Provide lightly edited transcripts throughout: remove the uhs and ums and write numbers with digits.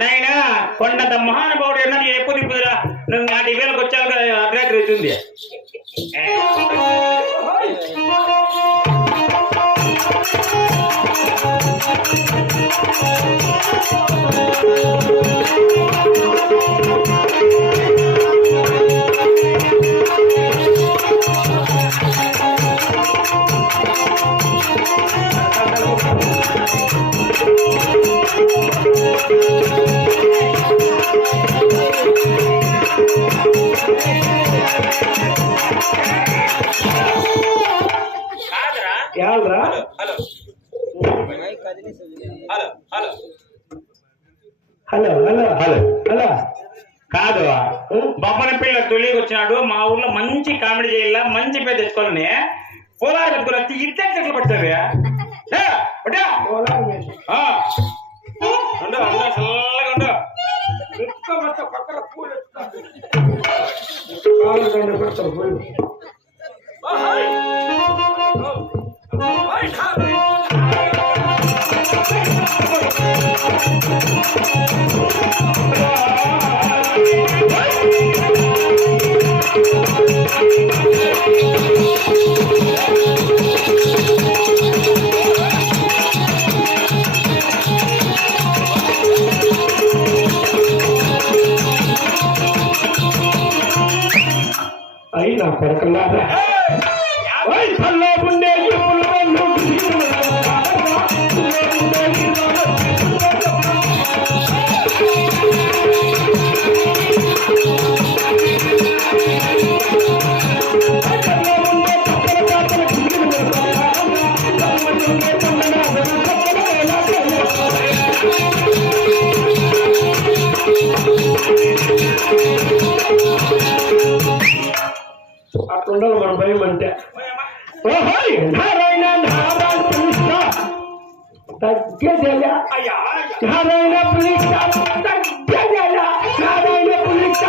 నాయన కొండంత మహానుభావుడు అన్నది ఎప్పుడు ఇప్పుడురా నువ్వు 40,000కి వచ్చావు కదా అర్ధరాత్రి అవుతుంది. హలో హలో హలో హలో కాదు బొమ్మన పిల్ల తొలికి వచ్చినాడు మా ఊర్లో మంచి కామెడీ చేయాల మంచి పేరు తెచ్చుకోవాలని పోలాడు ఇట్లా చెట్లు పడతావి పక్కన పూలు అయినా పడకల్లారా ఉండే అట్లుండాలి మన భయం అంటే. నారాయణ నారాయణ పులిష్ట తగ్గేదేలా నారాయణ పులిష్ట తగ్గేదేలా నారాయణ పులిష్ట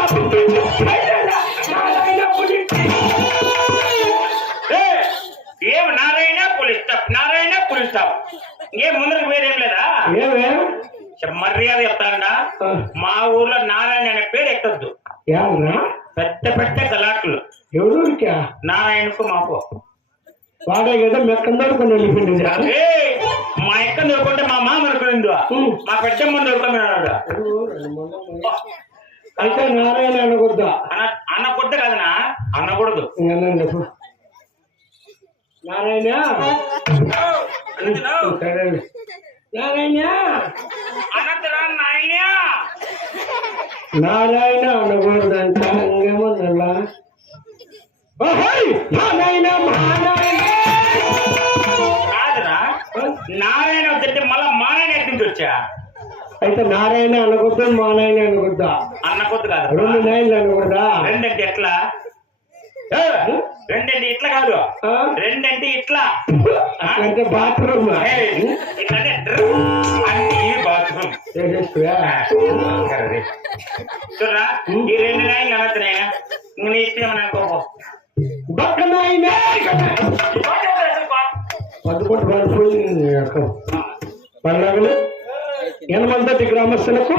నారాయణ పులిష్ట ఏం నారాయణ పులిష్ట ఏం ముందరకు వేరేం లేదా? ఏమే మర్యాద చెప్తాడా మా ఊర్లో నారాయణ అనే పేరు ఎక్కద్దు. పెద్ద పెద్ద గలాట్లు ఎవరికి నారాయణకు మాకు వాడే కదా మెక్కందరుకొని వెళ్ళిపోయింది. మా ఎక్క దొరుకుంటే మా మామ దొరికింది మా పెద్దమ్మ దొరుకుతున్నాడు. అయితే నారాయణ అనకూడదా? అనకూడదు కదనా అనకూడదు. నారాయణ నారాయణ నారాయణ అనకూడదంట. ఇంకేమన్నా నారాయణ వద్దంటే మళ్ళా మానాయణ ఎక్కడి నుంచి వచ్చా? అయితే నారాయణ అనకూడదు మానాయణ అనకూడదా? అనకూడదు కాదు. 2 నాయనలు అనకూడదా? రెండంటే ఎట్లా? రెండంటే ఇట్లా కాదు, రెండంటే ఇట్లా అంటే బాత్రూమ్. ఇట్లంటే బాత్రూమ్ చూడరా. ఈ 2 నాయనలు అనొచ్చునాయ నీ ఇష్టం అనుకోపో. పదకొండు పడిపోయింది పండుగలు 8 గ్రామస్తులకు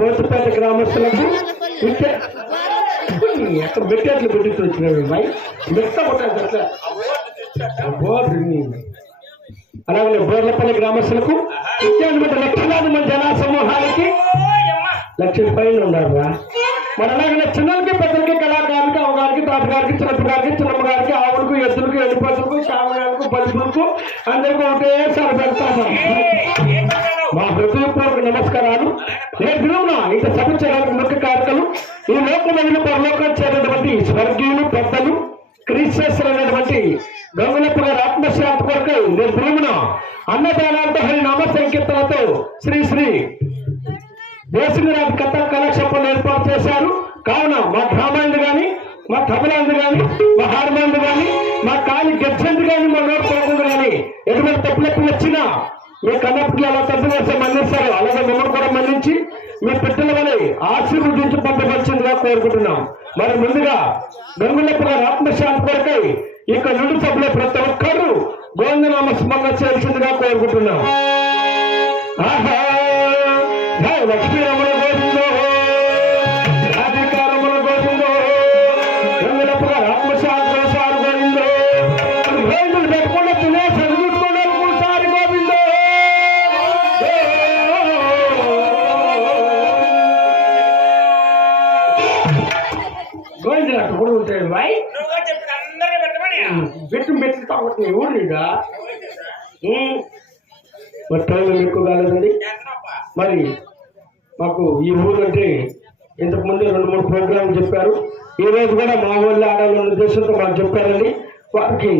పోతుపేట గ్రామస్తులకు ఎక్కడ పెట్టేట్లు పెట్టి వచ్చినాడు బాయ్ మెత్త కొట్టాలి అట్లా. అలాగే బోర్లపల్లి గ్రామస్తులకు లక్షలాది మంది జనా సమూహాలకి లక్షల పైన ఉన్నారు. మరి అలాగే చిన్నలకి పెద్దలకి కళాకారులకి అవగారికి తాత గారికి చిన్నప్ప గారికి చిన్నమ్మ గారికి ఆవులకు ఎద్దులకు ఎండిపోతులకు శామలకు పలుపులకు అందరికీ ఒకటేసారి పెడతాను మా హృదయపూర్వక నమస్కారాలు. నేను విలువన ఇంత సభ చేయడానికి ముఖ్య కారకులు ఈ లోకమైన పరలోకం చేరినటువంటి స్వర్గీయులు పెద్దలు క్రీస్తేశ్వరైనటువంటి గంగులప్ప గారి ఆత్మశాంతి కొరకు నేను విలువన అన్నదానాలతో హరి నామ సంకీర్తనతో శ్రీ శ్రీ దేశరాజు కథ కళాక్షేపం ఏర్పాటు చేశారు. కావున మా గ్రామాంది కానీ మా తబలాంది కానీ మా హార్మాంది కానీ మా కాలి గెచ్చంది కానీ మా నోడుకోకుండా కానీ ఎటువంటి తప్పులకు వచ్చినా మీ కన్నప్పటికీ అలా తప్పు వేస్తే మన్నిస్తారు. అలాగే మిమ్మల్ని కూడా మన్నించి మీ పిట్టల వలె ఆశీర్వదించి పంపవలసిందిగా కోరుకుంటున్నాం. మరి ముందుగా గంగులప్ప గారి ఆత్మశాంతి కొరకై ఇక్కడ నుండి సభలో ప్రతి ఒక్కరూ గోవిందనామ స్మరణ చేయాల్సిందిగా కోరుకుంటున్నాం. ఆహా జయ లక్ష్మీరమణ గోవిందో రాధికారమణ గోవిందో గంగులప్ప గారి ఆత్మశాంతి సారి గోవిందో గోవిందుడు పెట్టుకున్న తినే చదువుకోవడం సారి గోవిందో గోవిందుడు అట్టు కూడా ఉంటాయి బాయ్ పెట్టుతా ఉంటుంది ఊరిగా టైం ఎక్కువ కాలేదండి. మరి మాకు ఈ ఊరు అంటే ఇంతకు ముందు 2-3 ప్రోగ్రాంలు చెప్పారు. ఈ రోజు కూడా మా ఊళ్ళో ఆడాలన్న ఉద్దేశంతో మాకు చెప్పారండి. వారికి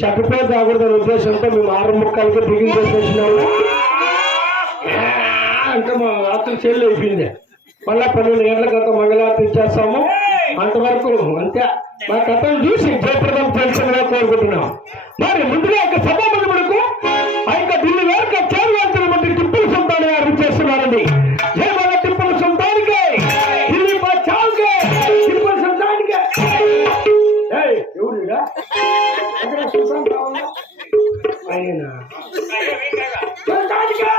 చట్టపేరు రాకూడదనే ఉద్దేశంతో మేము 6 ముక్కలకి బిగిన్ చేసేసినాము. అంటే మా రాత్రి చెల్లి అయిపోయింది. మళ్ళా 12 గంటలకంతా మంగళారతి ఇచ్చేస్తాము. అంతవరకు అంతే. మా కథను చూసి జయప్రదం తెలిసిందిగా కోరుకుంటున్నాం. మరి ముందుగా ఒక సభా మందికు ఆ యొక్క ఢిల్లీ వేరక చేరువంతుల మంత్రి టిప్పుల సుల్తాన్ గారు చేస్తున్నారండి. జయ మన టిప్పుల సుల్తానికే, ఢిల్లీ బచావుకే, టిప్పుల సుల్తానికే. ఎవరుగా సుల్తాన్ కావాలా ఆయన సుల్తానికే